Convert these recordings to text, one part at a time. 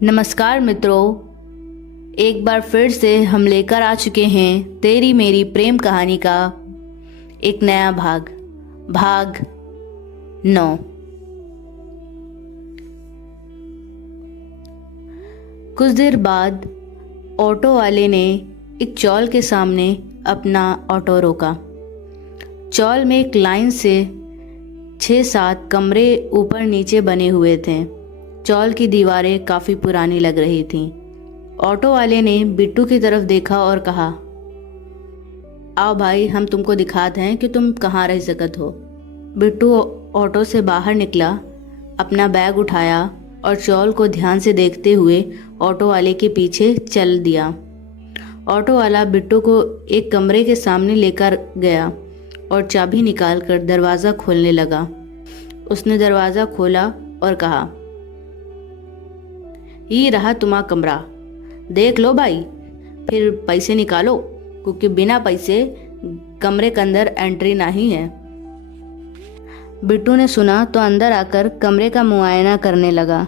नमस्कार मित्रों, एक बार फिर से हम लेकर आ चुके हैं तेरी मेरी प्रेम कहानी का एक नया भाग 9। कुछ देर बाद ऑटो वाले ने एक चौल के सामने अपना ऑटो रोका। चौल में एक लाइन से 6-7 कमरे ऊपर नीचे बने हुए थे। चौल की दीवारें काफ़ी पुरानी लग रही थीं। ऑटो वाले ने बिट्टू की तरफ देखा और कहा, आओ भाई, हम तुमको दिखाते हैं कि तुम कहाँ रह सकत हो। बिट्टू ऑटो से बाहर निकला, अपना बैग उठाया और चौल को ध्यान से देखते हुए ऑटो वाले के पीछे चल दिया। ऑटो वाला बिट्टू को एक कमरे के सामने लेकर गया और चाबी निकालकर दरवाज़ा खोलने लगा। उसने दरवाज़ा खोला और कहा, ये रहा तुम्हारा कमरा, देख लो भाई, फिर पैसे निकालो, क्योंकि बिना पैसे कमरे के अंदर एंट्री नहीं है। बिट्टू ने सुना तो अंदर आकर कमरे का मुआयना करने लगा।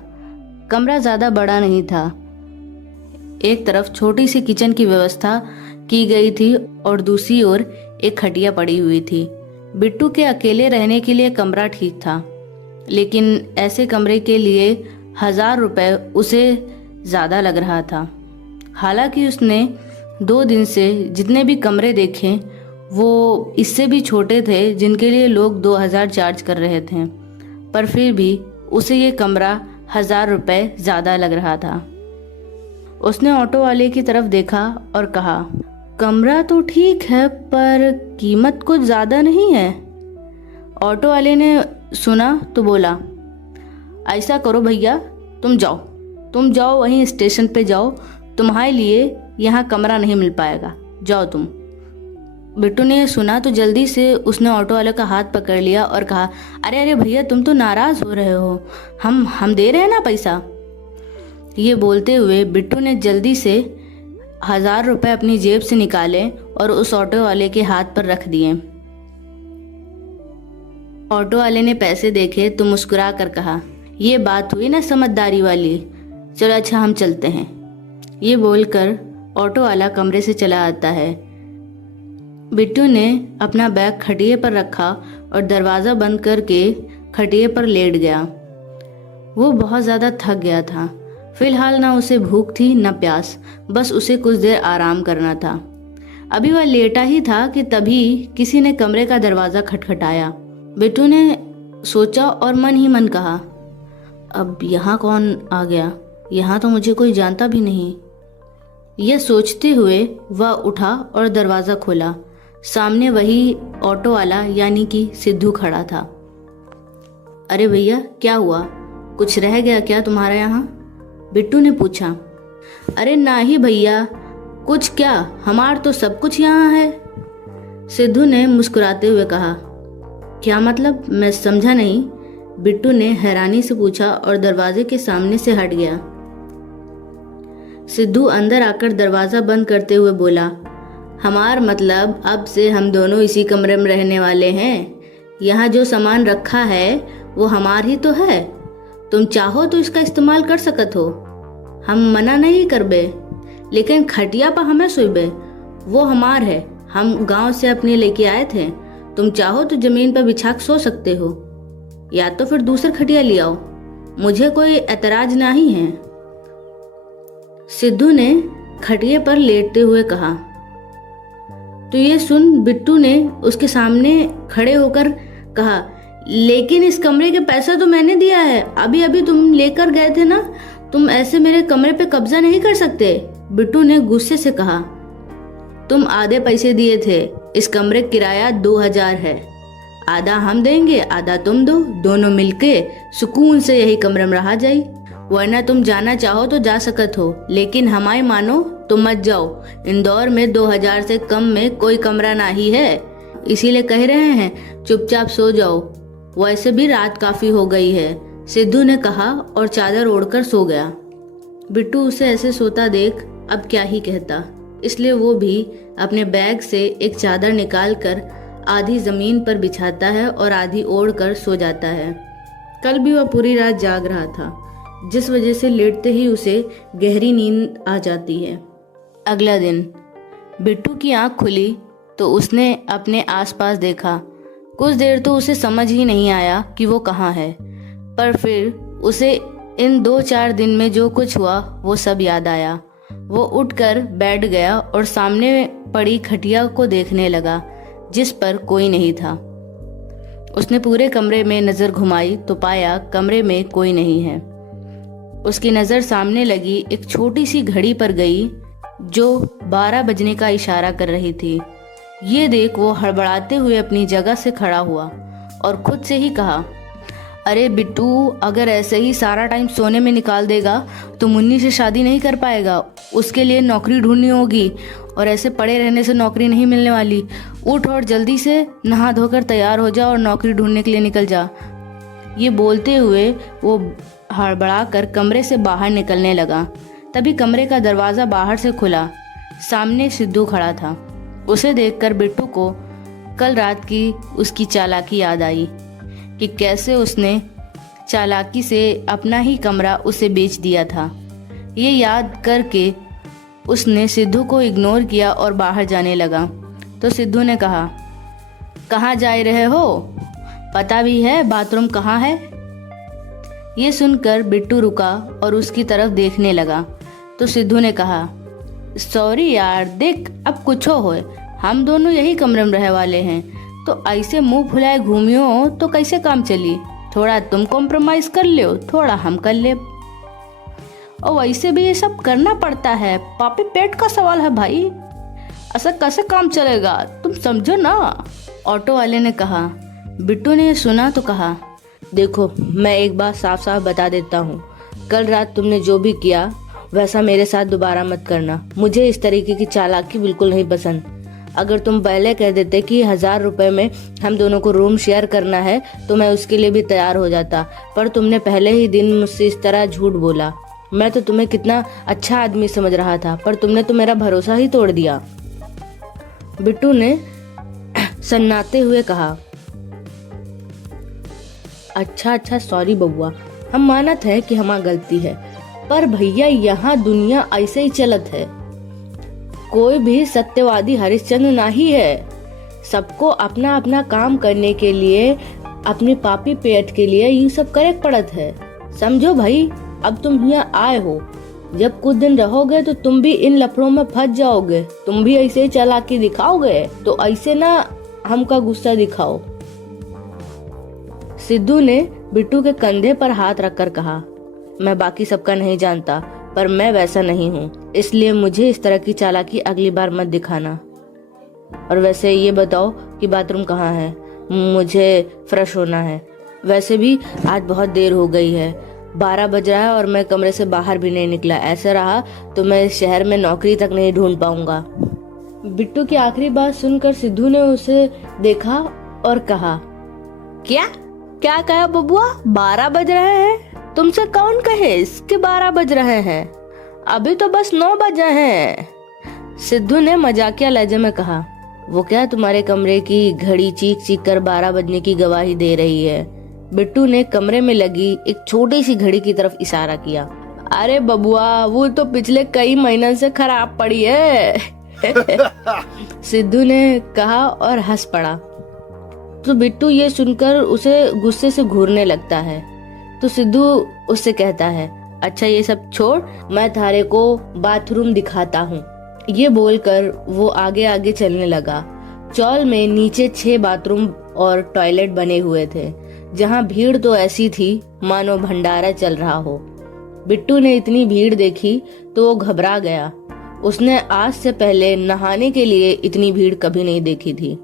कमरा ज़्यादा बड़ा नहीं था। एक तरफ छोटी सी किचन की व्यवस्था की गई थी और दूसरी ओर एक खटिया पड़ी हुई थी। बिट्टू के अकेले रहने के लिए कमरा ठीक था, लेकिन ऐसे कमरे के लिए 1000 रुपये उसे ज़्यादा लग रहा था। हालांकि उसने 2 दिन से जितने भी कमरे देखे वो इससे भी छोटे थे, जिनके लिए लोग 2000 चार्ज कर रहे थे, पर फिर भी उसे ये कमरा 1000 रुपये ज़्यादा लग रहा था। उसने ऑटो वाले की तरफ देखा और कहा, कमरा तो ठीक है पर कीमत कुछ ज़्यादा नहीं है। ऑटो वाले ने सुना तो बोला, ऐसा करो भैया, तुम जाओ वहीं स्टेशन पे जाओ, तुम्हारे लिए यहाँ कमरा नहीं मिल पाएगा, जाओ तुम। बिट्टू ने सुना तो जल्दी से उसने ऑटो वाले का हाथ पकड़ लिया और कहा, अरे भैया, तुम तो नाराज़ हो रहे हो, हम दे रहे हैं ना पैसा। ये बोलते हुए बिट्टू ने जल्दी से 1000 रुपये अपनी जेब से निकाले और उस ऑटो वाले के हाथ पर रख दिए। ऑटो वाले ने पैसे देखे तो मुस्कुरा कर कहा, ये बात हुई ना समझदारी वाली, चलो अच्छा हम चलते हैं। ये बोलकर ऑटो वाला कमरे से चला आता है। बिट्टू ने अपना बैग खटिए पर रखा और दरवाज़ा बंद करके खटिए पर लेट गया। वो बहुत ज़्यादा थक गया था। फिलहाल ना उसे भूख थी ना प्यास, बस उसे कुछ देर आराम करना था। अभी वह लेटा ही था कि तभी किसी ने कमरे का दरवाज़ा खटखटाया। बिट्टू ने सोचा और मन ही मन कहा, अब यहाँ कौन आ गया, यहाँ तो मुझे कोई जानता भी नहीं। यह सोचते हुए वह उठा और दरवाज़ा खोला। सामने वही ऑटो वाला यानी कि सिद्धू खड़ा था। अरे भैया, क्या हुआ, कुछ रह गया क्या तुम्हारा यहाँ? बिट्टू ने पूछा। अरे नहीं भैया, कुछ क्या, हमार तो सब कुछ यहाँ है, सिद्धू ने मुस्कुराते हुए कहा। क्या मतलब, मैं समझा नहीं, बिट्टू ने हैरानी से पूछा और दरवाजे के सामने से हट गया। सिद्धू अंदर आकर दरवाज़ा बंद करते हुए बोला, हमार मतलब अब से हम दोनों इसी कमरे में रहने वाले हैं। यहाँ जो सामान रखा है वो हमार ही तो है, तुम चाहो तो इसका इस्तेमाल कर सकत हो, हम मना नहीं करबे, लेकिन खटिया पर हमें सोइबे, वो हमार है, हम गांव से अपने लेके आए थे, तुम चाहो तो ज़मीन पर बिछा के सो सकते हो, या तो फिर दूसरा खटिया ले आओ, मुझे कोई एतराज नहीं है, सिद्धू ने खटिए पर लेटते हुए कहा। तो ये सुन बिट्टू ने उसके सामने खड़े होकर कहा, लेकिन इस कमरे के पैसा तो मैंने दिया है, अभी अभी तुम लेकर गए थे ना, तुम ऐसे मेरे कमरे पे कब्जा नहीं कर सकते। बिट्टू ने गुस्से से कहा, तुम आधे पैसे दिए थे, इस कमरे का किराया 2000 है, आधा हम देंगे आधा तुम दो, दोनों मिलके सुकून से यही कमरे में रहा जाए, वरना तुम जाना चाहो तो जा सकत हो, लेकिन हमारी मानो तो मत जाओ, इंदौर में 2000 से कम में कोई कमरा नहीं है, इसीलिए कह रहे हैं चुपचाप सो जाओ, वैसे भी रात काफ़ी हो गई है, सिद्धू ने कहा और चादर ओढ़कर सो गया। बिट्टू उसे ऐसे सोता देख अब क्या ही कहता, इसलिए वो भी अपने बैग से एक चादर निकालकर आधी ज़मीन पर बिछाता है और आधी ओढ़कर सो जाता है। कल भी वह पूरी रात जाग रहा था। जिस वजह से लेटते ही उसे गहरी नींद आ जाती है। अगला दिन बिट्टू की आंख खुली तो उसने अपने आसपास देखा। कुछ देर तो उसे समझ ही नहीं आया कि वो कहाँ है, पर फिर उसे इन 2-4 दिन में जो कुछ हुआ वो सब याद आया। वो उठकर बैठ गया और सामने पड़ी खटिया को देखने लगा, जिस पर कोई नहीं था। उसने पूरे कमरे में नजर घुमाई तो पाया कमरे में कोई नहीं है। उसकी नजर सामने लगी एक छोटी सी घड़ी पर गई जो 12 बजने का इशारा कर रही थी। ये देख वो हड़बड़ाते हुए अपनी जगह से खड़ा हुआ और खुद से ही कहा, अरे बिट्टू, अगर ऐसे ही सारा टाइम सोने में निकाल देगा तो मुन्नी से शादी नहीं कर पाएगा। उसके लिए नौकरी ढूंढनी होगी और ऐसे पड़े रहने से नौकरी नहीं मिलने वाली। उठ और जल्दी से नहा धोकर तैयार हो जा और नौकरी ढूंढने के लिए निकल जा। ये बोलते हुए वो हड़बड़ा कर कमरे से बाहर निकलने लगा। तभी कमरे का दरवाज़ा बाहर से खुला। सामने सिद्धू खड़ा था। उसे देखकर बिट्टू को कल रात की उसकी चालाकी याद आई कि कैसे उसने चालाकी से अपना ही कमरा उसे बेच दिया था। ये याद करके उसने सिद्धू को इग्नोर किया और बाहर जाने लगा। तो सिद्धू ने कहा, कहाँ जा रहे हो? पता भी है बाथरूम कहाँ है? ये सुनकर बिट्टू रुका और उसकी तरफ देखने लगा। तो सिद्धू ने कहा, सॉरी यार, देख अब कुछ हो, हम दोनों यही कमरे में रहे वाले हैं, तो ऐसे मुंह फुलाए घूमियो तो कैसे काम चली? थोड़ा तुम कॉम्प्रोमाइज कर लो, थोड़ा हम कर ले। और वैसे भी ये सब करना पड़ता है, पापी पेट का सवाल है भाई, ऐसा कैसे काम चलेगा, तुम समझो ना। ऑटो वाले ने कहा। बिट्टू ने सुना तो कहा, देखो मैं एक बात साफ साफ बता देता हूँ, कल रात तुमने जो भी किया वैसा मेरे साथ दोबारा मत करना। मुझे इस तरीके की चालाकी बिल्कुल नहीं पसंद। अगर तुम पहले कह देते कि 1000 रुपए में हम दोनों को रूम शेयर करना है तो मैं उसके लिए भी तैयार हो जाता, पर तुमने पहले ही दिन मुझसे इस तरह झूठ बोला। मैं तो तुम्हें कितना अच्छा आदमी समझ रहा था, पर तुमने तो मेरा भरोसा ही तोड़ दिया। बिट्टू ने सन्नाते हुए कहा, अच्छा सॉरी बउआ, हम मानत है कि हमारी गलती है, पर भैया यहाँ दुनिया ऐसे ही चलत है। कोई भी सत्यवादी हरिश्चंद्र नहीं है। सबको अपना अपना काम करने के लिए, अपनी पापी पेट के लिए ये सब करे पड़त है। समझो भाई, अब तुम यहाँ आए हो, जब कुछ दिन रहोगे तो तुम भी इन लफड़ों में फंस जाओगे। तुम भी ऐसे ही चालाकी दिखाओगे, तो ऐसे ना हमका गुस्सा दिखाओ। सिद्धू ने बिट्टू के कंधे पर हाथ रखकर कहा, मैं बाकी सबका नहीं जानता, पर मैं वैसा नहीं हूँ, इसलिए मुझे इस तरह की चालाकी अगली बार मत दिखाना। और वैसे ये बताओ कि बाथरूम कहाँ है? मुझे फ्रेश होना है। वैसे भी आज बहुत देर हो गई है, 12 बज रहा है और मैं कमरे से बाहर भी नहीं निकला। ऐसा रहा तो मैं शहर में नौकरी तक नहीं ढूंढ पाऊंगा। बिट्टू की आखिरी बात सुनकर सिद्धू ने उसे देखा और कहा, क्या कहा बबुआ? 12 बज रहे हैं? तुमसे कौन कहे इसके 12 बज रहे हैं? अभी तो बस 9 बजे हैं। सिद्धू ने मजाकिया लहजे में कहा, वो क्या तुम्हारे कमरे की घड़ी चीख कर 12 बजने की गवाही दे रही है? बिट्टू ने कमरे में लगी एक छोटी सी घड़ी की तरफ इशारा किया। अरे बबुआ, वो तो पिछले कई महीनों से खराब पड़ी है। सिद्धू ने कहा और हंस पड़ा। तो बिट्टू ये सुनकर उसे गुस्से से घूरने लगता है। तो सिद्धू उससे कहता है, अच्छा ये सब छोड़, मैं थारे को बाथरूम दिखाता हूँ। ये बोलकर वो आगे आगे चलने लगा। चौल में नीचे 6 बाथरूम और टॉयलेट बने हुए थे, जहाँ भीड़ तो ऐसी थी मानो भंडारा चल रहा हो। बिट्टू ने इतनी भीड़ देखी तो वो घबरा गया। उसने आज से पहले नहाने के लिए इतनी भीड़ कभी नहीं देखी थी।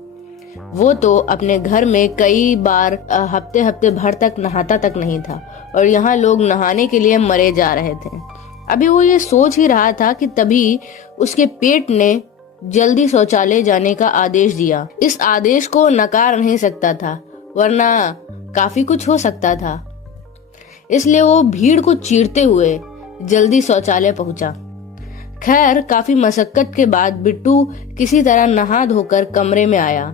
वो तो अपने घर में कई बार हफ्ते भर तक नहाता तक नहीं था, और यहाँ लोग नहाने के लिए मरे जा रहे थे। अभी वो ये सोच ही रहा था कि तभी उसके पेट ने जल्दी शौचालय जाने का आदेश दिया। इस आदेश को नकार नहीं सकता था, वरना काफी कुछ हो सकता था। इसलिए वो भीड़ को चीरते हुए जल्दी शौचालय पहुंचा। खैर, काफी मशक्कत के बाद बिट्टू किसी तरह नहा धोकर कमरे में आया,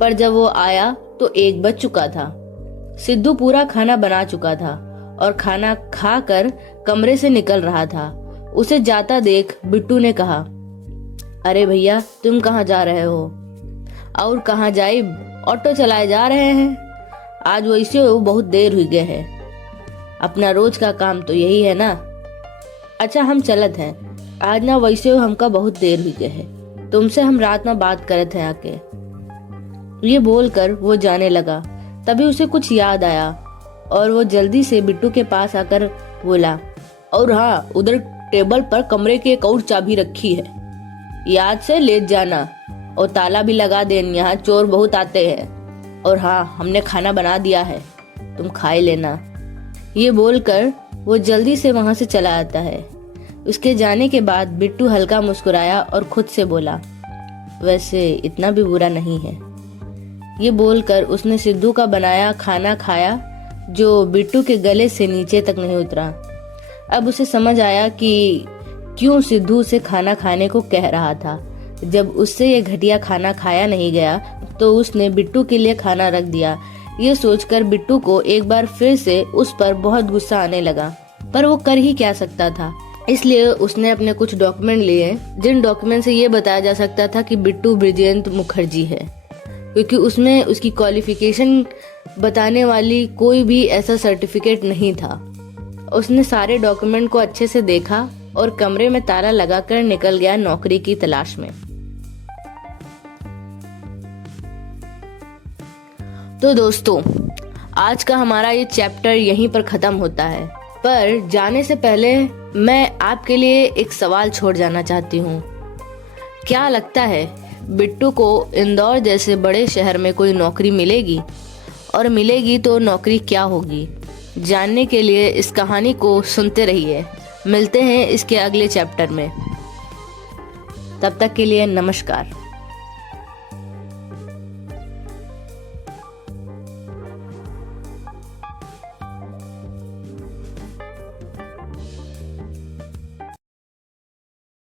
पर जब वो आया तो 1 बज चुका था। सिद्धू पूरा खाना बना चुका था और खाना खाकर कमरे से निकल रहा था। उसे जाता देख बिट्टू ने कहा, अरे भैया तुम कहाँ जा रहे हो? और कहाँ जाए, ऑटो चलाए जा रहे हैं। आज वैसे हो बहुत देर हुई गए है, अपना रोज का काम तो यही है ना। अच्छा हम चलत हैं, आज ना वैसे हो हमका बहुत देर हुई गए है, तुमसे हम रात में बात करत हैं आके। ये बोलकर वो जाने लगा। तभी उसे कुछ याद आया और वो जल्दी से बिट्टू के पास आकर बोला, और हाँ उधर टेबल पर कमरे की एक और चाबी रखी है, याद से ले जाना और ताला भी लगा देना, यहाँ चोर बहुत आते हैं। और हाँ हमने खाना बना दिया है, तुम खाए लेना। ये बोलकर वो जल्दी से वहां से चला आता है। उसके जाने के बाद बिट्टू हल्का मुस्कुराया और खुद से बोला, वैसे इतना भी बुरा नहीं है। ये बोलकर उसने सिद्धू का बनाया खाना खाया जो बिट्टू के गले से नीचे तक नहीं उतरा। अब उसे समझ आया कि क्यों सिद्धू उसे खाना खाने को कह रहा था। जब उससे ये घटिया खाना खाया नहीं गया तो उसने बिट्टू के लिए खाना रख दिया। ये सोचकर बिट्टू को एक बार फिर से उस पर बहुत गुस्सा आने लगा, पर वो कर ही क्या सकता था। इसलिए उसने अपने कुछ डॉक्यूमेंट लिए, जिन डॉक्यूमेंट से ये बताया जा सकता था कि बिट्टू बृजेंद्र मुखर्जी है, क्योंकि उसमें उसकी क्वालिफिकेशन बताने वाली कोई भी ऐसा सर्टिफिकेट नहीं था। उसने सारे डॉक्यूमेंट को अच्छे से देखा और कमरे में ताला लगाकर निकल गया नौकरी की तलाश में। तो दोस्तों आज का हमारा ये चैप्टर यहीं पर खत्म होता है, पर जाने से पहले मैं आपके लिए एक सवाल छोड़ जाना चाहती हूँ। क्या लगता है बिट्टू को इंदौर जैसे बड़े शहर में कोई नौकरी मिलेगी? और मिलेगी तो नौकरी क्या होगी? जानने के लिए इस कहानी को सुनते रहिए। मिलते हैं इसके अगले चैप्टर में। तब तक के लिए नमस्कार।